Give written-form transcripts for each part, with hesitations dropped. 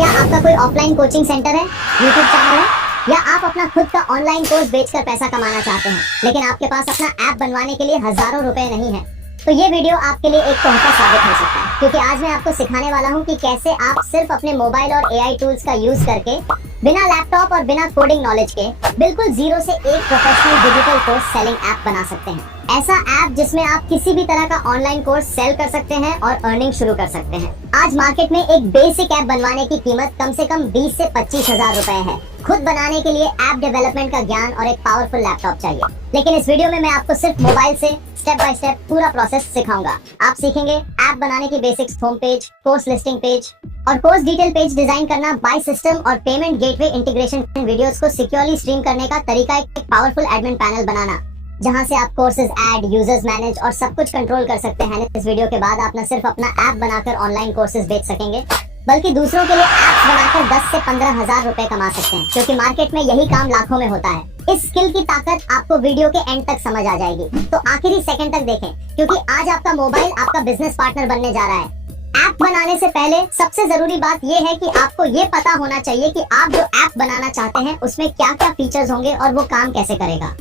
क्या आपका कोई ऑफलाइन कोचिंग सेंटर है, यूट्यूब चैनल है, या आप अपना खुद का ऑनलाइन कोर्स बेचकर पैसा कमाना चाहते हैं लेकिन आपके पास अपना ऐप बनवाने के लिए हजारों रुपए नहीं है? तो ये वीडियो आपके लिए एक तोहफा साबित हो सकता है, क्योंकि आज मैं आपको सिखाने वाला हूँ कि कैसे आप सिर्फ अपने मोबाइल और एआई टूल्स का यूज करके बिना लैपटॉप और बिना कोडिंग नॉलेज के बिल्कुल जीरो से एक professional digital course selling app बना सकते हैं। ऐसा ऐप जिसमें आप किसी भी तरह का ऑनलाइन कोर्स सेल कर सकते हैं और अर्निंग शुरू कर सकते हैं। आज मार्केट में एक बेसिक ऐप बनवाने की कीमत कम से कम 20 से 25,000 रुपए है। खुद बनाने के लिए ऐप डेवलपमेंट का ज्ञान और एक पावरफुल लैपटॉप चाहिए, लेकिन इस वीडियो में मैं आपको सिर्फ मोबाइल से स्टेप बाय स्टेप पूरा प्रोसेस सिखाऊंगा। आप सीखेंगे ऐप बनाने की basics, home page, course listing page और कोर्स डिटेल पेज डिजाइन करना, बाय सिस्टम और पेमेंट गेटवे इंटीग्रेशन, वीडियोस को सिक्योरली स्ट्रीम करने का तरीका, एक पावरफुल एडमिन पैनल बनाना जहां से आप कोर्सेज ऐड, यूजर्स मैनेज और सब कुछ कंट्रोल कर सकते हैं। इस वीडियो के बाद आप न सिर्फ अपना ऐप बनाकर ऑनलाइन कोर्सेज बेच सकेंगे, बल्कि दूसरों के लिए ऐप्स बनाकर 10 से 15,000 रुपए कमा सकते हैं, क्योंकि मार्केट में यही काम लाखों में होता है। इस स्किल की ताकत आपको वीडियो के एंड तक समझ आ जाएगी, तो आखिरी सेकंड तक देखें, क्योंकि आज आपका मोबाइल आपका बिजनेस पार्टनर बनने जा रहा है। ऐप बनाने से पहले सबसे जरूरी बात यह है कि आपको ये पता होना चाहिए कि आप जो ऐप बनाना चाहते हैं उसमें क्या क्या फीचर्स होंगे और वो काम कैसे करेगा।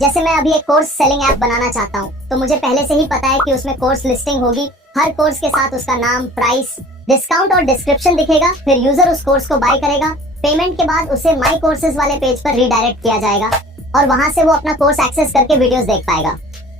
जैसे मैं अभी एक कोर्स सेलिंग ऐप बनाना चाहता हूँ, तो मुझे पहले से ही पता है कि उसमें कोर्स लिस्टिंग होगी, हर कोर्स के साथ उसका नाम, प्राइस, डिस्काउंट और डिस्क्रिप्शन दिखेगा। फिर यूजर उस कोर्स को बाय करेगा, पेमेंट के बाद उसे माई कोर्सेज वाले पेज पर रीडायरेक्ट किया जाएगा और वहां से वो अपना कोर्स एक्सेस करके वीडियोस देख पाएगा।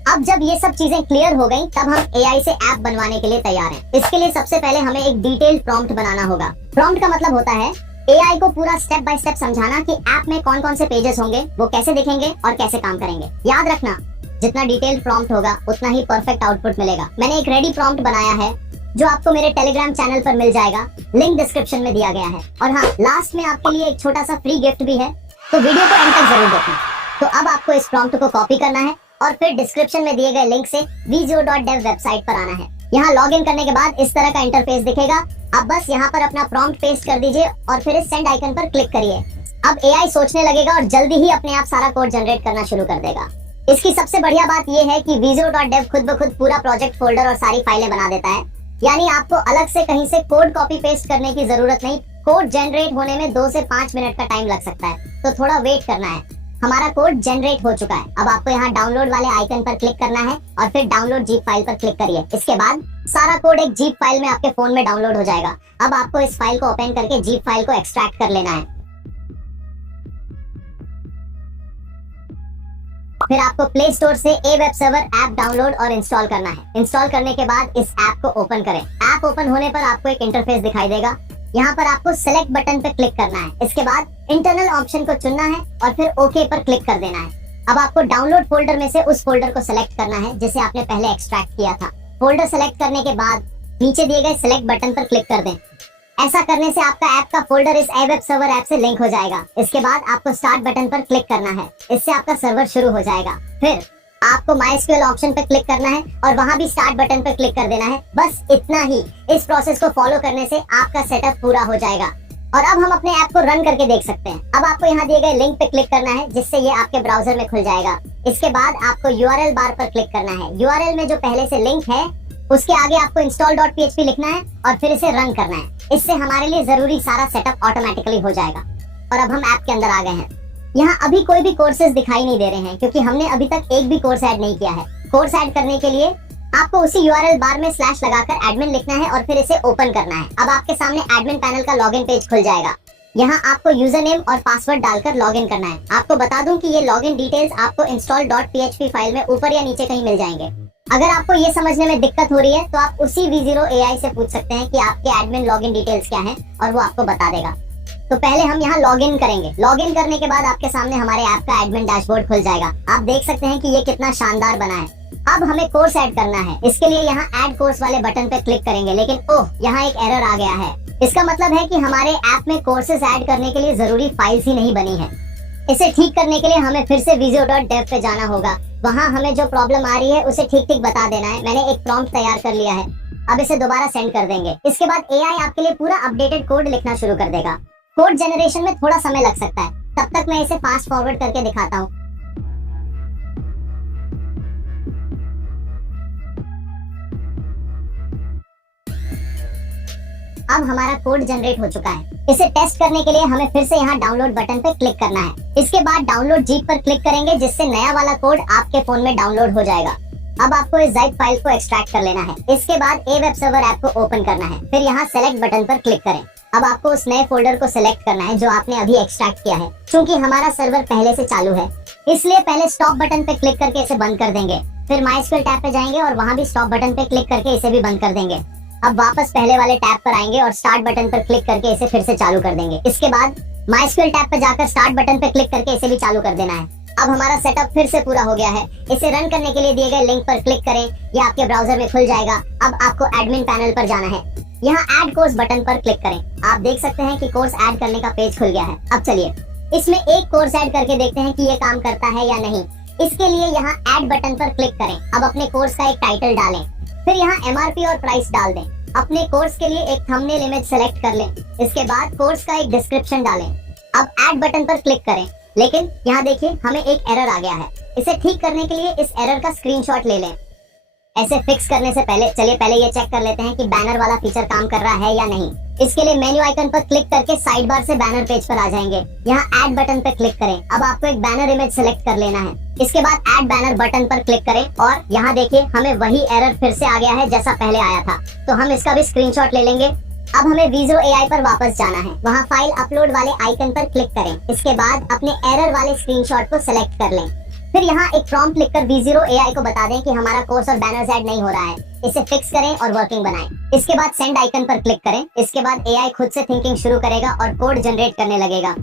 अब जब ये सब चीजें क्लियर हो गई, तब हम एआई से ऐप बनवाने के लिए तैयार हैं। इसके लिए सबसे पहले हमें एक डिटेल्ड प्रॉम्प्ट बनाना होगा। प्रॉम्प्ट का मतलब होता है एआई को पूरा स्टेप बाय स्टेप समझाना कि ऐप में कौन कौन से पेजेस होंगे, वो कैसे दिखेंगे और कैसे काम करेंगे। याद रखना, जितना डिटेल्ड प्रॉम्प्ट होगा उतना ही परफेक्ट आउटपुट मिलेगा। मैंने एक रेडी प्रॉम्प्ट बनाया है जो आपको मेरे टेलीग्राम चैनल पर मिल जाएगा, लिंक डिस्क्रिप्शन में दिया गया है। और हाँ, लास्ट में आपके लिए एक छोटा सा फ्री गिफ्ट भी है, तो वीडियो को एंड तक जरूर देखना। तो अब आपको इस प्रॉम्प्ट को कॉपी करना है और फिर डिस्क्रिप्शन में दिए गए लिंक से vizio.dev वेबसाइट पर आना है। यहाँ लॉग इन करने के बाद इस तरह का इंटरफेस दिखेगा। अब बस यहाँ पर अपना प्रॉम्प्ट पेस्ट कर दीजिए और फिर इस सेंड आइकन पर क्लिक करिए। अब एआई सोचने लगेगा और जल्दी ही अपने आप सारा कोड जनरेट करना शुरू कर देगा। इसकी सबसे बढ़िया बात यह है कि vizio.dev खुद ब खुद पूरा प्रोजेक्ट फोल्डर और सारी फाइलें बना देता है, यानी आपको अलग से कहीं से कोड कॉपी पेस्ट करने की जरूरत नहीं। कोड जनरेट होने में 2 से 5 मिनट का टाइम लग सकता है, तो थोड़ा वेट करना है। हमारा कोड जनरेट हो चुका है। अब आपको यहाँ डाउनलोड वाले आइकन पर क्लिक करना है और फिर डाउनलोड जीप फाइल पर क्लिक करिए। इसके बाद सारा कोड एक जीप फाइल में आपके फोन में डाउनलोड हो जाएगा। अब आपको इस फाइल को ओपन करके जीप फाइल को एक्सट्रैक्ट कर लेना है। फिर आपको प्ले स्टोर से ए वेब सर्वर ऐप डाउनलोड और इंस्टॉल करना है। इंस्टॉल करने के बाद इस ऐप को ओपन करें। ऐप ओपन होने पर आपको एक इंटरफेस दिखाई देगा। यहाँ पर आपको सेलेक्ट बटन पर क्लिक करना है। इसके बाद इंटरनल ऑप्शन को चुनना है और फिर ओके पर क्लिक कर देना है। अब आपको डाउनलोड फोल्डर में से उस फोल्डर को सेलेक्ट करना है जिसे आपने पहले एक्सट्रैक्ट किया था। फोल्डर सेलेक्ट करने के बाद नीचे दिए गए सेलेक्ट बटन पर क्लिक कर दें। ऐसा करने से आपका ऐप का फोल्डर इस ए वेब सर्वर ऐप से लिंक हो जाएगा। इसके बाद आपको स्टार्ट बटन पर क्लिक करना है, इससे आपका सर्वर शुरू हो जाएगा। फिर आपको MySQL ऑप्शन पर क्लिक करना है और वहां भी स्टार्ट बटन पर क्लिक कर देना है। बस इतना ही। इस प्रोसेस को फॉलो करने से आपका सेटअप पूरा हो जाएगा और अब हम अपने ऐप को रन करके देख सकते हैं। अब आपको यहाँ दिए गए लिंक पे क्लिक करना है, जिससे ये आपके ब्राउजर में खुल जाएगा। इसके बाद आपको URL बार पर क्लिक करना है। URL में जो पहले से लिंक है उसके आगे आपको install.php लिखना है और फिर इसे रन करना है। इससे हमारे लिए जरूरी सारा सेटअप ऑटोमेटिकली हो जाएगा। और अब हम ऐप के अंदर आ गए हैं। यहाँ अभी कोई भी कोर्सेज दिखाई नहीं दे रहे हैं, क्योंकि हमने अभी तक एक भी कोर्स ऐड नहीं किया है। कोर्स ऐड करने के लिए आपको उसी URL बार में स्लैश लगाकर एडमिन लिखना है और फिर इसे ओपन करना है। अब आपके सामने एडमिन पैनल का लॉगिन पेज खुल जाएगा। यहाँ आपको यूजर नेम और पासवर्ड डालकर लॉगिन करना है। आपको बता दूं कि ये लॉगिन डिटेल्स आपको install.php फाइल में ऊपर या नीचे कहीं मिल जाएंगे। अगर आपको ये समझने में दिक्कत हो रही है तो आप उसी V0 AI से पूछ सकते हैं कि आपके एडमिन लॉगिन डिटेल्स क्या हैं और वो आपको बता देगा। तो पहले हम यहाँ लॉगिन करेंगे। लॉगिन करने के बाद आपके सामने हमारे ऐप का एडमिन डैशबोर्ड खुल जाएगा। आप देख सकते हैं कि ये कितना शानदार बना है। अब हमें कोर्स ऐड करना है। इसके लिए यहाँ ऐड कोर्स वाले बटन पे क्लिक करेंगे, लेकिन ओह, यहाँ एक एरर आ गया है। इसका मतलब है कि हमारे ऐप में कोर्सेज ऐड करने के लिए जरूरी फाइल्स ही नहीं बनी है। इसे ठीक करने के लिए हमें फिर से vizio.dev पे जाना होगा। वहाँ हमें जो प्रॉब्लम आ रही है उसे ठीक ठीक बता देना है। मैंने एक प्रॉम्प्ट तैयार कर लिया है, अब इसे दोबारा सेंड कर देंगे। इसके बाद एआई आपके लिए पूरा अपडेटेड कोड लिखना शुरू कर देगा। कोड जनरेशन में थोड़ा समय लग सकता है, तब तक मैं इसे फास्ट फॉरवर्ड करके दिखाता हूँ। अब हमारा कोड जनरेट हो चुका है। इसे टेस्ट करने के लिए हमें फिर से यहाँ डाउनलोड बटन पे क्लिक करना है। इसके बाद डाउनलोड जीप पर क्लिक करेंगे, जिससे नया वाला कोड आपके फोन में डाउनलोड हो जाएगा। अब आपको इस ज़िप फाइल को एक्सट्रैक्ट कर लेना है। इसके बाद ए वेब सर्वर ऐप को ओपन करना है। फिर यहाँ सेलेक्ट बटन पर क्लिक करें। अब आपको उस नए फोल्डर को सिलेक्ट करना है जो आपने अभी एक्सट्रैक्ट किया है। क्योंकि हमारा सर्वर पहले से चालू है, इसलिए पहले स्टॉप बटन पे क्लिक करके इसे बंद कर देंगे। फिर माइस्क्यूएल टैब पे जाएंगे और वहाँ भी स्टॉप बटन पे क्लिक करके इसे भी बंद कर देंगे। अब वापस पहले वाले टैब पर आएंगे और स्टार्ट बटन पर क्लिक करके इसे फिर से चालू कर देंगे। इसके बाद माइस्क्यूएल टैब पे जाकर स्टार्ट बटन पे क्लिक करके इसे भी चालू कर देना है। अब हमारा सेटअप फिर से पूरा हो गया है। इसे रन करने के लिए दिए गए लिंक पर क्लिक करें, ये आपके ब्राउजर में खुल जाएगा। अब आपको एडमिन पैनल पर जाना है। यहाँ ऐड कोर्स बटन पर क्लिक करें। आप देख सकते हैं कि कोर्स ऐड करने का पेज खुल गया है। अब चलिए इसमें एक कोर्स ऐड करके देखते हैं कि ये काम करता है या नहीं। इसके लिए यहाँ ऐड बटन पर क्लिक करें। अब अपने कोर्स का एक टाइटल डालें, फिर यहाँ MRP और प्राइस डाल दें। अपने कोर्स के लिए एक थंबनेल इमेज सेलेक्ट कर लें। इसके बाद कोर्स का एक डिस्क्रिप्शन डालें। अब ऐड बटन पर क्लिक करें, लेकिन यहाँ देखिए हमें एक एरर आ गया है। इसे ठीक करने के लिए इस एरर का स्क्रीनशॉट ले लें। ऐसे फिक्स करने से पहले चलिए पहले ये चेक कर लेते हैं कि बैनर वाला फीचर काम कर रहा है या नहीं। इसके लिए मेन्यू आइकन पर क्लिक करके साइड बार से बैनर पेज पर आ जाएंगे। यहाँ ऐड बटन पर क्लिक करें। अब आपको एक बैनर इमेज सेलेक्ट कर लेना है। इसके बाद ऐड बैनर बटन पर क्लिक करें और यहाँ देखिए हमें वही एरर फिर से आ गया है जैसा पहले आया था, तो हम इसका भी स्क्रीनशॉट ले लेंगे। अब हमें वीजो AI पर वापस जाना है। वहाँ फाइल अपलोड वाले आइकन पर क्लिक करें। इसके बाद अपने एरर वाले स्क्रीनशॉट को सिलेक्ट कर लें। फिर यहाँ एक प्रॉम्प्ट लिखकर वीजो AI को बता दें कि हमारा कोर्स और बैनर्स ऐड नहीं हो रहा है। इसे फिक्स करें और वर्किंग बनाएं। इसके बाद सेंड आइकन पर क्लिक करें। इसके बाद AI खुद से थिंकिंग शुरू करेगा और कोड जनरेट करने लगेगा।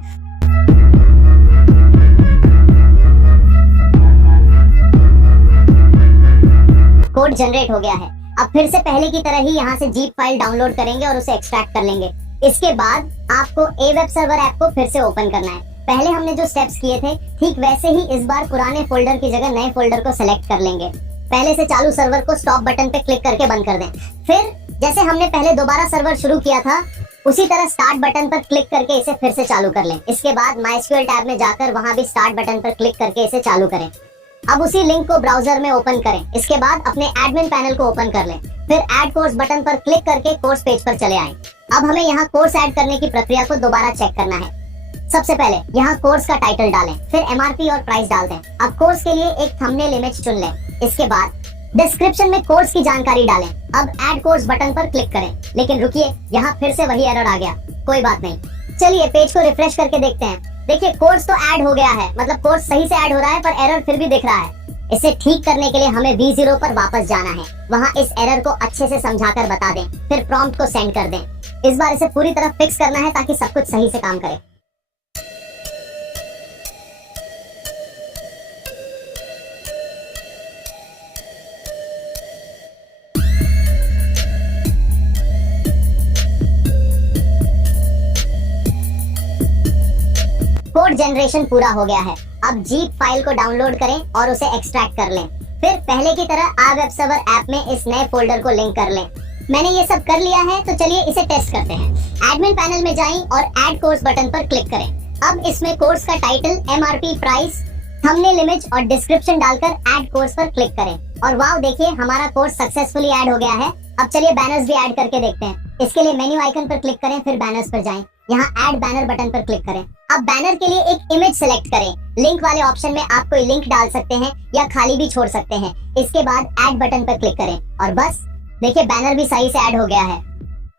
कोड जनरेट हो गया है। अब फिर से पहले की तरह ही यहाँ से जीप फाइल डाउनलोड करेंगे और उसे एक्सट्रैक्ट कर लेंगे। इसके बाद आपको ए वेब सर्वर ऐप को फिर से ओपन करना है। पहले हमने जो स्टेप्स किए थे ठीक वैसे ही इस बार पुराने फोल्डर की जगह नए फोल्डर को सिलेक्ट कर लेंगे। पहले से चालू सर्वर को स्टॉप बटन पे क्लिक करके बंद कर दें। फिर जैसे हमने पहले दोबारा सर्वर शुरू किया था उसी तरह स्टार्ट बटन पर क्लिक करके इसे फिर से चालू कर लें। इसके बाद माइस्क्यूएल टैब में जाकर वहां भी स्टार्ट बटन पर क्लिक करके इसे चालू करें। अब उसी लिंक को ब्राउजर में ओपन करें। इसके बाद अपने एडमिन पैनल को ओपन कर लें। फिर ऐड कोर्स बटन पर क्लिक करके कोर्स पेज पर चले आएं। अब हमें यहाँ कोर्स ऐड करने की प्रक्रिया को दोबारा चेक करना है। सबसे पहले यहाँ कोर्स का टाइटल डालें, फिर MRP और प्राइस डाल दें। अब कोर्स के लिए एक थंबनेल इमेज चुन लें। इसके बाद डिस्क्रिप्शन में कोर्स की जानकारी डालें। अब ऐड कोर्स बटन पर क्लिक करें, लेकिन रुकिए यहाँ फिर से वही एरर आ गया। कोई बात नहीं, चलिए पेज को रिफ्रेश करके देखते हैं। देखिए कोर्स तो ऐड हो गया है, मतलब कोर्स सही से ऐड हो रहा है, पर एरर फिर भी दिख रहा है। इसे ठीक करने के लिए हमें V0 पर वापस जाना है। वहाँ इस एरर को अच्छे से समझाकर बता दें, फिर प्रॉम्प्ट को सेंड कर दें। इस बार इसे पूरी तरह फिक्स करना है ताकि सब कुछ सही से काम करे। कोड जनरेशन पूरा हो गया है। अब जीप फाइल को डाउनलोड करें और उसे एक्सट्रैक्ट कर लें। फिर पहले की तरह आ वेब सर्वर ऐप में इस नए फोल्डर को लिंक कर लें। मैंने ये सब कर लिया है, तो चलिए इसे टेस्ट करते हैं। एडमिन पैनल में जाएं और ऐड कोर्स बटन पर क्लिक करें। अब इसमें कोर्स का title, MRP, price, thumbnail image और डिस्क्रिप्शन डालकर ऐड कोर्स पर क्लिक करें। और वाव, देखिए हमारा कोर्स सक्सेसफुली ऐड हो गया है। अब चलिए बैनर्स भी ऐड करके देखते हैं। इसके लिए मेन्यू आइकन पर क्लिक करें, फिर बैनर्स पर जाएं। यहाँ ऐड बैनर बटन पर क्लिक करें। अब बैनर के लिए एक इमेज सेलेक्ट करें। लिंक वाले ऑप्शन में आप कोई लिंक डाल सकते हैं या खाली भी छोड़ सकते हैं। इसके बाद ऐड बटन पर क्लिक करें और बस देखिए बैनर भी सही से ऐड हो गया है।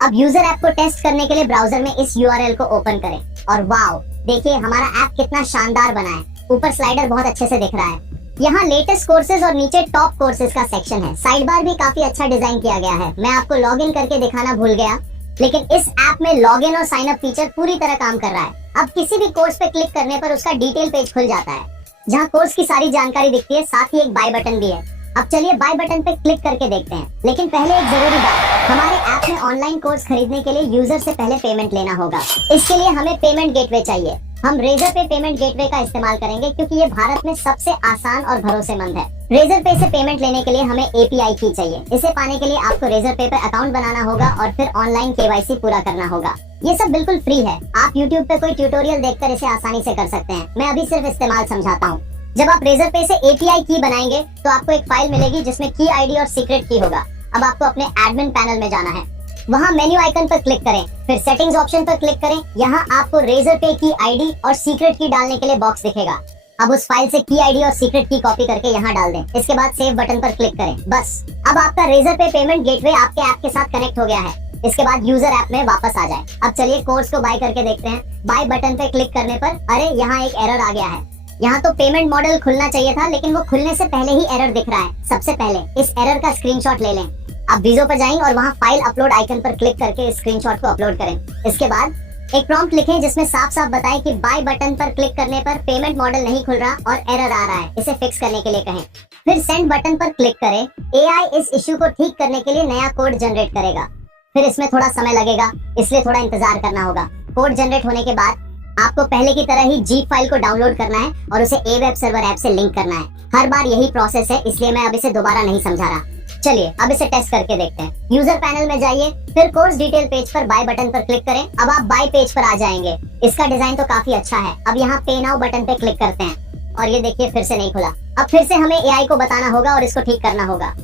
अब यूजर ऐप को टेस्ट करने के लिए ब्राउजर में इस URL को ओपन करें और वाव, देखिए हमारा ऐप कितना शानदार बना है। ऊपर स्लाइडर बहुत अच्छे से दिख रहा है। यहाँ लेटेस्ट कोर्सेज और नीचे टॉप कोर्सेज का सेक्शन है। साइड बार भी काफी अच्छा डिजाइन किया गया है। मैं आपको लॉग इन करके दिखाना भूल गया, लेकिन इस ऐप में लॉग इन और साइन अप फीचर पूरी तरह काम कर रहा है। अब किसी भी कोर्स पे क्लिक करने पर उसका डिटेल पेज खुल जाता है, जहाँ कोर्स की सारी जानकारी दिखती है। साथ ही एक बाय बटन भी है। अब चलिए बाय बटन पे क्लिक करके देखते हैं। लेकिन पहले एक जरूरी बात, हमारे ऐप में ऑनलाइन कोर्स खरीदने के लिए यूजर से पहले पेमेंट लेना होगा। इसके लिए हमें पेमेंट गेटवे चाहिए। हम रेजर पे पेमेंट गेटवे का इस्तेमाल करेंगे क्योंकि ये भारत में सबसे आसान और भरोसेमंद है। रेजर पे से पेमेंट लेने के लिए हमें API की चाहिए। इसे पाने के लिए आपको रेजर पे अकाउंट बनाना होगा और फिर ऑनलाइन KYC पूरा करना होगा। ये सब बिल्कुल फ्री है। आप YouTube पे कोई ट्यूटोरियल देखकर इसे आसानी से कर सकते हैं। मैं अभी सिर्फ इस्तेमाल समझाता हूँ। जब आप रेजर पे से API की बनाएंगे तो आपको एक फाइल मिलेगी जिसमें की ID और सीक्रेट की होगा। अब आपको अपने एडमिन पैनल में जाना है। वहाँ मेन्यू आइकन पर क्लिक करें, फिर सेटिंग्स ऑप्शन पर क्लिक करें। यहाँ आपको Razorpay की आईडी और सीक्रेट की डालने के लिए बॉक्स दिखेगा। अब उस फाइल से की आईडी और सीक्रेट की कॉपी करके यहाँ डाल दें। इसके बाद सेव बटन पर क्लिक करें। बस अब आपका Razorpay पेमेंट गेटवे आपके ऐप के साथ कनेक्ट हो गया है। इसके बाद यूजर ऐप में वापस आ जाए। अब चलिए कोर्स को बाय करके देखते हैं। बाय बटन पे क्लिक करने पर अरे यहाँ एक एरर आ गया है। यहाँ तो पेमेंट मॉडल खुलना चाहिए था, लेकिन वो खुलने से पहले ही एरर दिख रहा है। सबसे पहले इस एरर का स्क्रीनशॉट ले लें। अब वीजो पर जाएं और वहाँ फाइल अपलोड आइकन पर क्लिक करके इस स्क्रीनशॉट को अपलोड करें। इसके बाद एक प्रॉम्प्ट लिखें जिसमें साफ साफ बताएं कि बाय बटन पर क्लिक करने पर पेमेंट मॉडल नहीं खुल रहा और एरर आ रहा है, इसे फिक्स करने के लिए कहें। फिर सेंड बटन पर क्लिक करें। AI इस इश्यू को ठीक करने के लिए नया कोड जनरेट करेगा। फिर इसमें थोड़ा समय लगेगा, इसलिए थोड़ा इंतजार करना होगा। कोड जनरेट होने के बाद आपको पहले की तरह ही जीप फाइल को डाउनलोड करना है और उसे वेब सर्वर ऐप से लिंक करना है। हर बार यही प्रोसेस है, इसलिए मैं अब इसे दोबारा नहीं समझा रहा। चलिए अब इसे टेस्ट करके देखते हैं। यूजर पैनल में जाइए, फिर कोर्स डिटेल पेज पर बाय बटन पर क्लिक करें। अब आप बाय पेज पर आ जाएंगे। इसका डिजाइन तो काफी अच्छा है। अब यहाँ पे नाउ बटन पे क्लिक करते हैं और ये देखिए फिर से नहीं खुला। अब फिर से हमें AI को बताना होगा और इसको ठीक करना होगा।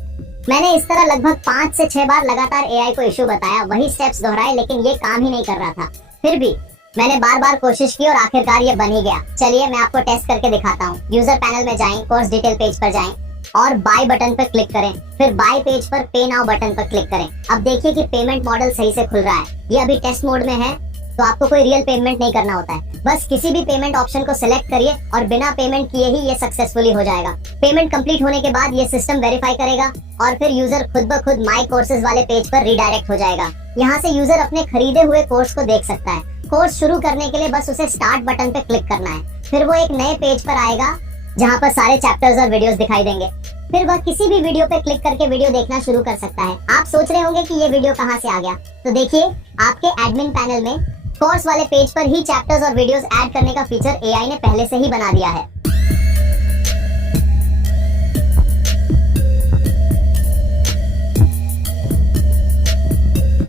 मैंने इस तरह लगभग 5 से 6 बार लगातार AI को इशू बताया, वही स्टेप्स दोहराए, लेकिन ये काम ही नहीं कर रहा था। फिर भी मैंने बार बार कोशिश की और आखिरकार ये बन ही गया। चलिए मैं आपको टेस्ट करके दिखाता हूँ। यूजर पैनल में जाएं, कोर्स डिटेल पेज पर जाएं और बाय बटन पर क्लिक करें। फिर बाय पेज पर पे नाउ बटन पर क्लिक करें। अब देखिए कि पेमेंट मॉडल सही से खुल रहा है। ये अभी टेस्ट मोड में है, तो आपको कोई रियल पेमेंट नहीं करना होता है। बस किसी भी पेमेंट ऑप्शन को सिलेक्ट करिए और बिना पेमेंट किए ही ये सक्सेसफुली हो जाएगा। पेमेंट कंप्लीट होने के बाद ये सिस्टम वेरीफाई करेगा और फिर यूजर खुद ब खुद माई कोर्सेज वाले पेज पर रिडायरेक्ट हो जाएगा। यहाँ से यूजर अपने खरीदे हुए कोर्स को देख सकता है। कोर्स शुरू करने के लिए बस उसे स्टार्ट बटन पे क्लिक करना है। फिर वो एक नए पेज पर आएगा जहाँ पर सारे चैप्टर्स और वीडियोस दिखाई देंगे। फिर वह किसी भी वीडियो पे क्लिक करके वीडियो देखना शुरू कर सकता है। आप सोच रहे होंगे कि ये वीडियो कहाँ से आ गया, तो देखिए आपके एडमिन पैनल में कोर्स वाले पेज पर ही चैप्टर्स और वीडियोस ऐड करने का फीचर AI ने पहले से ही बना दिया है।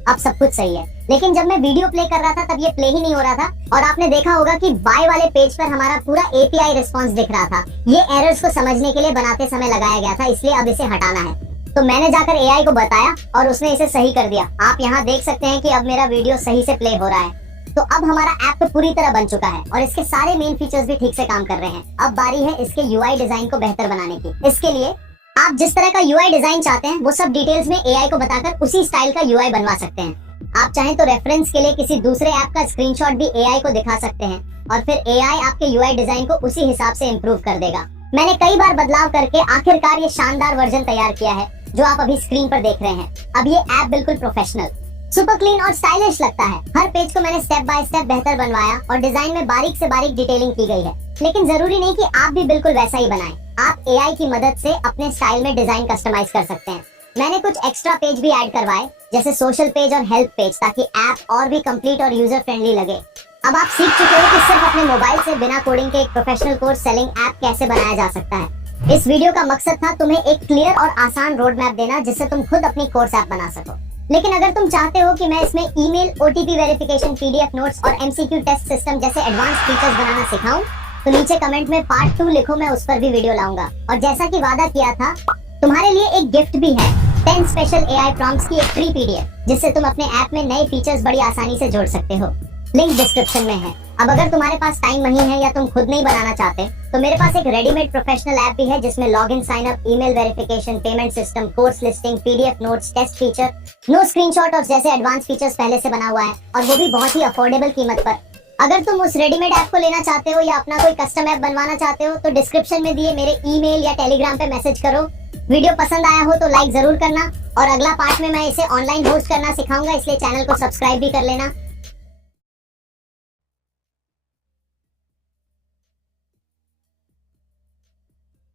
अब सब कुछ सही है, लेकिन जब मैं वीडियो प्ले कर रहा था तब ये प्ले ही नहीं हो रहा था और आपने देखा होगा कि बाय वाले पेज पर हमारा पूरा API रिस्पॉन्स दिख रहा था। ये एरर्स को समझने के लिए बनाते समय लगाया गया था, इसलिए अब इसे हटाना है। तो मैंने जाकर AI को बताया और उसने इसे सही कर दिया। आप यहाँ देख सकते हैं कि अब मेरा वीडियो सही से प्ले हो रहा है। तो अब हमारा ऐप तो पूरी तरह बन चुका है और इसके सारे मेन फीचर्स भी ठीक से काम कर रहे हैं। अब बारी है इसके UI डिजाइन को बेहतर बनाने की। इसके लिए आप जिस तरह का UI डिजाइन चाहते हैं वो सब डिटेल्स में AI को बताकर उसी स्टाइल का UI बनवा सकते हैं। आप चाहें तो रेफरेंस के लिए किसी दूसरे ऐप का स्क्रीनशॉट भी AI को दिखा सकते हैं और फिर AI आपके UI डिजाइन को उसी हिसाब से इम्प्रूव कर देगा। मैंने कई बार बदलाव करके आखिरकार ये शानदार वर्जन तैयार किया है जो आप अभी स्क्रीन पर देख रहे हैं। अब ये ऐप बिल्कुल प्रोफेशनल, सुपर क्लीन और स्टाइलिश लगता है। हर पेज को मैंने स्टेप बाय स्टेप बेहतर बनवाया और डिजाइन में बारीक से बारीक डिटेलिंग की गई है। लेकिन जरूरी नहीं कि आप भी बिल्कुल वैसा ही बनाएं। आप AI की मदद से अपने स्टाइल में डिजाइन कस्टमाइज कर सकते हैं। मैंने कुछ एक्स्ट्रा पेज भी ऐड करवाए, जैसे सोशल पेज और हेल्प पेज, ताकि ऐप और भी कंप्लीट और यूजर फ्रेंडली लगे। अब आप सीख चुके हो कि सिर्फ अपने मोबाइल से बिना कोडिंग के एक प्रोफेशनल कोर्स सेलिंग ऐप कैसे बनाया जा सकता है। इस वीडियो का मकसद था तुम्हें एक क्लियर और आसान रोड मैप देना, जिससे तुम खुद अपनी कोर्स ऐप बना सको। लेकिन अगर तुम चाहते हो कि मैं इसमें email, OTP verification, PDF notes और MCQ टेस्ट सिस्टम जैसे एडवांस फीचर्स बनाना सिखाऊं, तो नीचे कमेंट में पार्ट 2 लिखो, मैं उस पर भी वीडियो लाऊंगा। और जैसा कि वादा किया था, तुम्हारे लिए एक गिफ्ट भी है, 10 स्पेशल AI प्रॉम्प्ट्स की एक फ्री PDF, जिससे तुम अपने ऐप में नए फीचर्स बड़ी आसानी से जोड़ सकते हो। लिंक डिस्क्रिप्शन में है। अब अगर तुम्हारे पास टाइम नहीं है या तुम खुद नहीं बनाना चाहते, तो मेरे पास एक रेडीमेड प्रोफेशनल ऐप भी है जिसमें login, sign up, email verification, payment system, course listing, PDF notes, test feature, no screenshot और जैसे एडवांस फीचर्स पहले से बना हुआ है, और वो भी बहुत ही अफोर्डेबल कीमत पर। अगर तुम उस रेडीमेड ऐप को लेना चाहते हो या अपना कोई कस्टम ऐप बनवाना चाहते हो, तो डिस्क्रिप्शन में दिए मेरे ईमेल या टेलीग्राम पे मैसेज करो। वीडियो पसंद आया हो तो लाइक जरूर करना और अगला पार्ट में मैं इसे ऑनलाइन होस्ट करना सिखाऊंगा, इसलिए चैनल को सब्सक्राइब भी कर लेना।